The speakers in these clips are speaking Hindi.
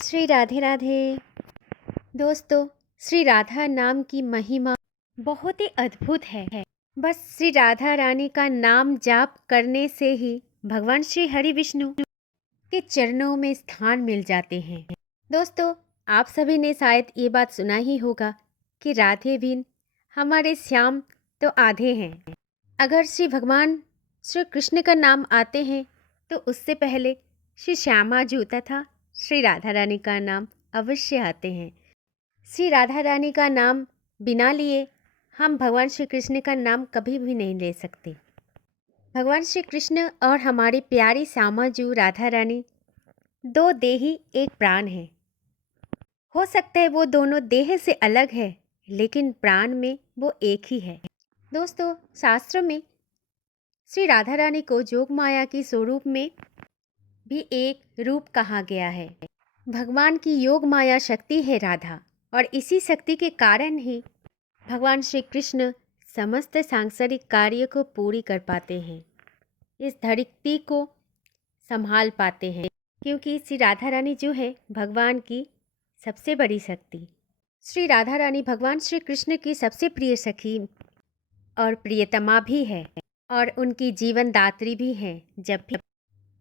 श्री राधे राधे। दोस्तों, श्री राधा नाम की महिमा बहुत ही अद्भुत है। बस श्री राधा रानी का नाम जाप करने से ही भगवान श्री हरि विष्णु के चरणों में स्थान मिल जाते हैं। दोस्तों, आप सभी ने शायद ये बात सुना ही होगा कि राधे बिन हमारे श्याम तो आधे हैं। अगर श्री भगवान श्री कृष्ण का नाम आते हैं तो उससे पहले श्री श्यामा जी तथा श्री राधा रानी का नाम अवश्य आते हैं। श्री राधा रानी का नाम बिना लिए हम भगवान श्री कृष्ण का नाम कभी भी नहीं ले सकते। भगवान श्री कृष्ण और हमारी प्यारी श्यामा जी राधा रानी दो देही एक प्राण है। हो सकता है वो दोनों देह से अलग है, लेकिन प्राण में वो एक ही है। दोस्तों, शास्त्र में श्री राधा रानी को जोग माया की स्वरूप में भी एक रूप कहा गया है। भगवान की योग माया शक्ति है राधा, और इसी शक्ति के कारण ही भगवान श्री कृष्ण समस्त सांसारिक कार्य को पूरी कर पाते हैं, इस धरती को संभाल पाते हैं, क्योंकि श्री राधा रानी जो है भगवान की सबसे बड़ी शक्ति। श्री राधा रानी भगवान श्री कृष्ण की सबसे प्रिय सखी और प्रियतमा भी है, और उनकी जीवन दात्री भी है। जब भी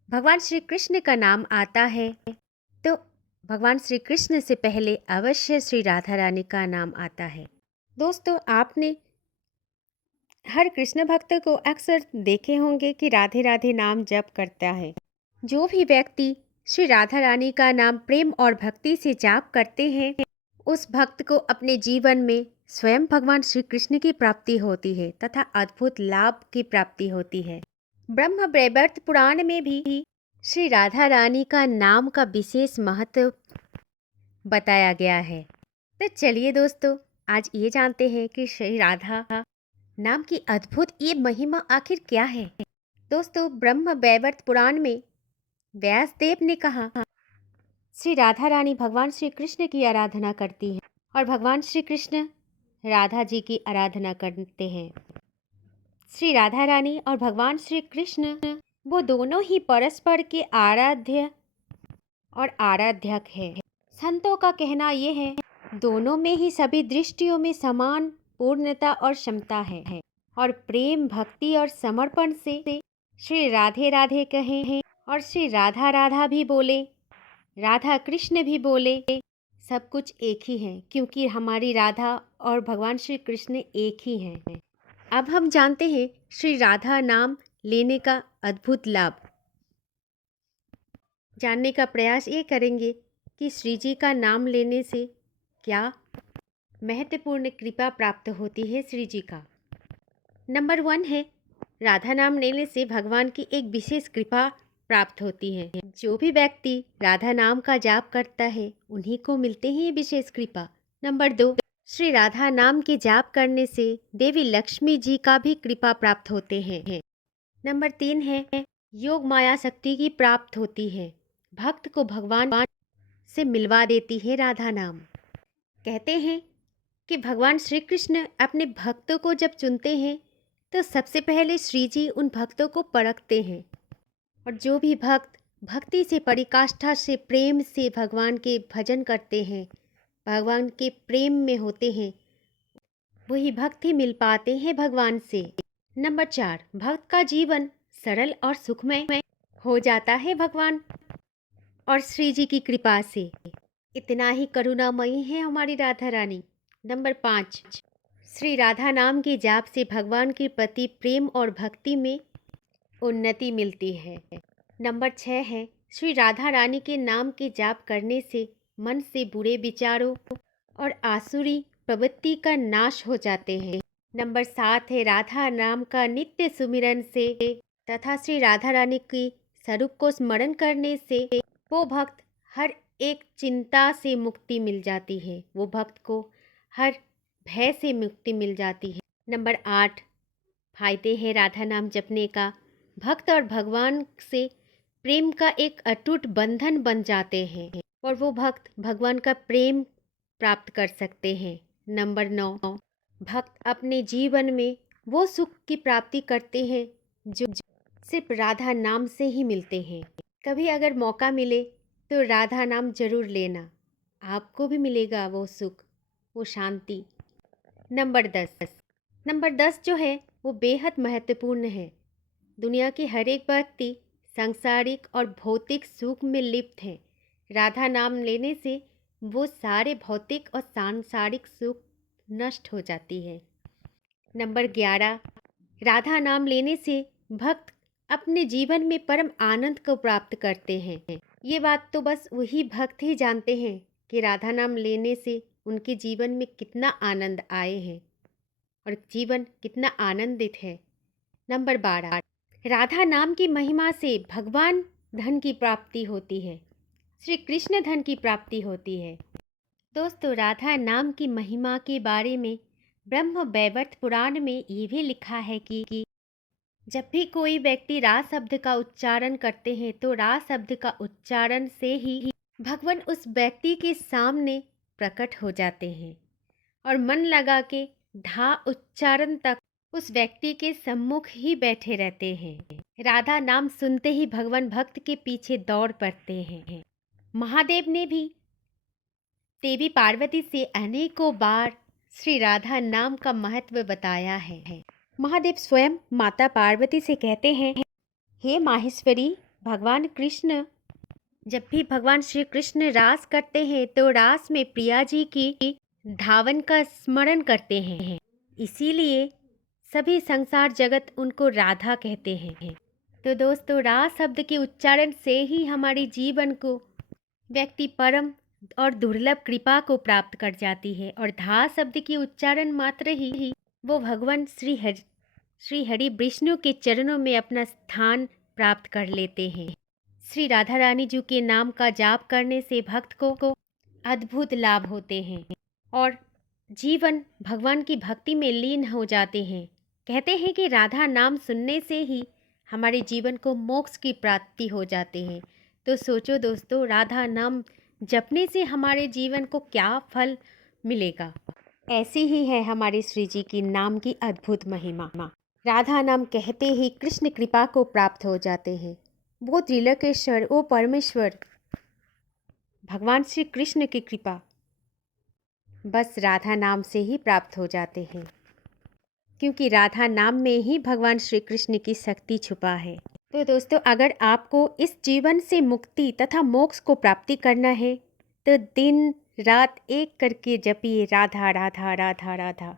भगवान श्री कृष्ण का नाम आता है तो भगवान श्री कृष्ण से पहले अवश्य श्री राधा रानी का नाम आता है। दोस्तों, आपने हर कृष्ण भक्त को अक्सर देखे होंगे कि राधे राधे नाम जप करता है। जो भी व्यक्ति श्री राधा रानी का नाम प्रेम और भक्ति से जाप करते हैं, उस भक्त को अपने जीवन में स्वयं भगवान श्री कृष्ण की प्राप्ति होती है तथा अद्भुत लाभ की प्राप्ति होती है। ब्रह्म वैवर्त पुराण में भी श्री राधा रानी का नाम का विशेष महत्व बताया गया है। तो चलिए दोस्तों, आज ये जानते हैं कि श्री राधा नाम की अद्भुत ये महिमा आखिर क्या है। दोस्तों, ब्रह्म वैवर्त पुराण में व्यासदेव ने कहा, श्री राधा रानी भगवान श्री कृष्ण की आराधना करती हैं और भगवान श्री कृष्ण राधा जी की आराधना करते हैं। श्री राधा रानी और भगवान श्री कृष्ण वो दोनों ही परस्पर के आराध्य और आराध्यक है। संतों का कहना यह है, दोनों में ही सभी दृष्टियों में समान पूर्णता और क्षमता है, और प्रेम भक्ति और समर्पण से श्री राधे राधे कहे हैं और श्री राधा राधा भी बोले, राधा कृष्ण भी बोले, सब कुछ एक ही है, क्योंकि हमारी राधा और भगवान श्री कृष्ण एक ही हैं। अब हम जानते हैं श्री राधा नाम लेने का अद्भुत लाभ। जानने का प्रयास ये करेंगे कि श्री जी का नाम लेने से क्या महत्वपूर्ण कृपा प्राप्त होती है श्री जी का। नंबर 1 है, राधा नाम लेने से भगवान की एक विशेष कृपा प्राप्त होती है। जो भी व्यक्ति राधा नाम का जाप करता है उन्हीं को मिलते हैं ये विशेष कृपा। नंबर 2, श्री राधा नाम के जाप करने से देवी लक्ष्मी जी का भी कृपा प्राप्त होते हैं। नंबर 3 है, योग माया शक्ति की प्राप्त होती है। भक्त को भगवान से मिलवा देती है राधा नाम। कहते हैं कि भगवान श्री कृष्ण अपने भक्तों को जब चुनते हैं तो सबसे पहले श्री जी उन भक्तों को परखते हैं, और जो भी भक्त भक्ति से परिकाष्ठा से प्रेम से भगवान के भजन करते हैं, भगवान के प्रेम में होते हैं, वही भक्त ही मिल पाते हैं भगवान से। नंबर 4, भक्त का जीवन सरल और सुखमय हो जाता है भगवान और श्री जी की कृपा से। इतना ही करुणामयी है हमारी राधा रानी। नंबर 5, श्री राधा नाम के जाप से भगवान के प्रति प्रेम और भक्ति में उन्नति मिलती है। नंबर 6 है, श्री राधा रानी के नाम के जाप करने से मन से बुरे विचारों और आसुरी प्रवृत्ति का नाश हो जाते हैं। नंबर 7 है, राधा नाम का नित्य सुमिरन से तथा श्री राधा रानी की स्वरूप को स्मरण करने से वो भक्त हर एक चिंता से मुक्ति मिल जाती है, वो भक्त को हर भय से मुक्ति मिल जाती है। नंबर 8, फायदे हैं राधा नाम जपने का। भक्त और भगवान से प्रेम का एक अटूट बंधन बन जाते हैं और वो भक्त भगवान का प्रेम प्राप्त कर सकते हैं। नंबर 9, भक्त अपने जीवन में वो सुख की प्राप्ति करते हैं जो सिर्फ राधा नाम से ही मिलते हैं। कभी अगर मौका मिले तो राधा नाम जरूर लेना, आपको भी मिलेगा वो सुख, वो शांति। नंबर 10 जो है वो बेहद महत्वपूर्ण है। दुनिया के हर एक व्यक्ति सांसारिक और भौतिक सुख में लिप्त है। राधा नाम लेने से वो सारे भौतिक और सांसारिक सुख नष्ट हो जाती है। नंबर 11, राधा नाम लेने से भक्त अपने जीवन में परम आनंद को प्राप्त करते हैं। ये बात तो बस वही भक्त ही जानते हैं कि राधा नाम लेने से उनके जीवन में कितना आनंद आए हैं और जीवन कितना आनंदित है। नंबर 12, राधा नाम की महिमा से भगवान धन की प्राप्ति होती है, श्री कृष्ण धन की प्राप्ति होती है। दोस्तों, राधा नाम की महिमा के बारे में ब्रह्म वैवर्त पुराण में ये भी लिखा है कि जब भी कोई व्यक्ति रा शब्द का उच्चारण करते हैं तो रा शब्द का उच्चारण से ही भगवान उस व्यक्ति के सामने प्रकट हो जाते हैं और मन लगा के धा उच्चारण तक उस व्यक्ति के सम्मुख ही बैठे रहते हैं। राधा नाम सुनते ही भगवान भक्त के पीछे दौड़ पड़ते हैं। महादेव ने भी देवी पार्वती से अनेकों बार श्री राधा नाम का महत्व बताया है। महादेव स्वयं माता पार्वती से कहते हैं, हे माहेश्वरी, भगवान कृष्ण जब भी भगवान श्री कृष्ण रास करते हैं तो रास में प्रिया जी की धावन का स्मरण करते हैं, इसीलिए सभी संसार जगत उनको राधा कहते हैं। तो दोस्तों, रास शब्द के उच्चारण से ही हमारे जीवन को व्यक्ति परम और दुर्लभ कृपा को प्राप्त कर जाती है और धा शब्द के उच्चारण मात्र ही वो भगवान श्री हरि विष्णु के चरणों में अपना स्थान प्राप्त कर लेते हैं। श्री राधा रानी जी के नाम का जाप करने से भक्त को अद्भुत लाभ होते हैं और जीवन भगवान की भक्ति में लीन हो जाते हैं। कहते हैं कि राधा नाम सुनने से ही हमारे जीवन को मोक्ष की प्राप्ति हो जाते हैं। तो सोचो दोस्तों, राधा नाम जपने से हमारे जीवन को क्या फल मिलेगा। ऐसी ही है हमारे श्री जी की नाम की अद्भुत महिमा। राधा नाम कहते ही कृष्ण कृपा को प्राप्त हो जाते हैं। वो त्रिलोकेश्वर, वो परमेश्वर भगवान श्री कृष्ण की कृपा बस राधा नाम से ही प्राप्त हो जाते हैं, क्योंकि राधा नाम में ही भगवान श्री कृष्ण की शक्ति छुपा है। तो दोस्तों, अगर आपको इस जीवन से मुक्ति तथा मोक्ष को प्राप्ति करना है तो दिन रात एक करके जपिए राधा राधा राधा राधा।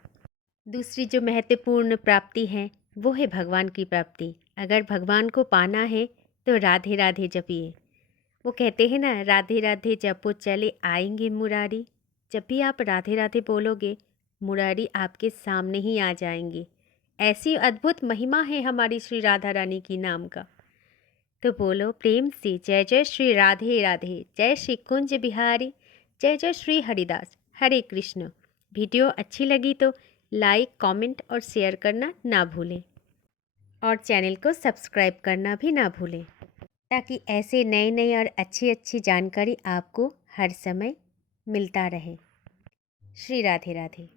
दूसरी जो महत्वपूर्ण प्राप्ति है वो है भगवान की प्राप्ति। अगर भगवान को पाना है तो राधे राधे जपिए। वो कहते हैं ना, राधे राधे जपो चले आएंगे मुरारी। जब भी आप राधे राधे बोलोगे, मुरारी आपके सामने ही आ जाएंगे। ऐसी अद्भुत महिमा है हमारी श्री राधा रानी की नाम का। तो बोलो प्रेम से जय जय श्री राधे राधे, जय श्री कुंज बिहारी, जय जय श्री हरिदास, हरे कृष्ण। वीडियो अच्छी लगी तो लाइक, कमेंट और शेयर करना ना भूलें और चैनल को सब्सक्राइब करना भी ना भूलें, ताकि ऐसे नए नए और अच्छी अच्छी जानकारी आपको हर समय मिलता रहे। श्री राधे राधे।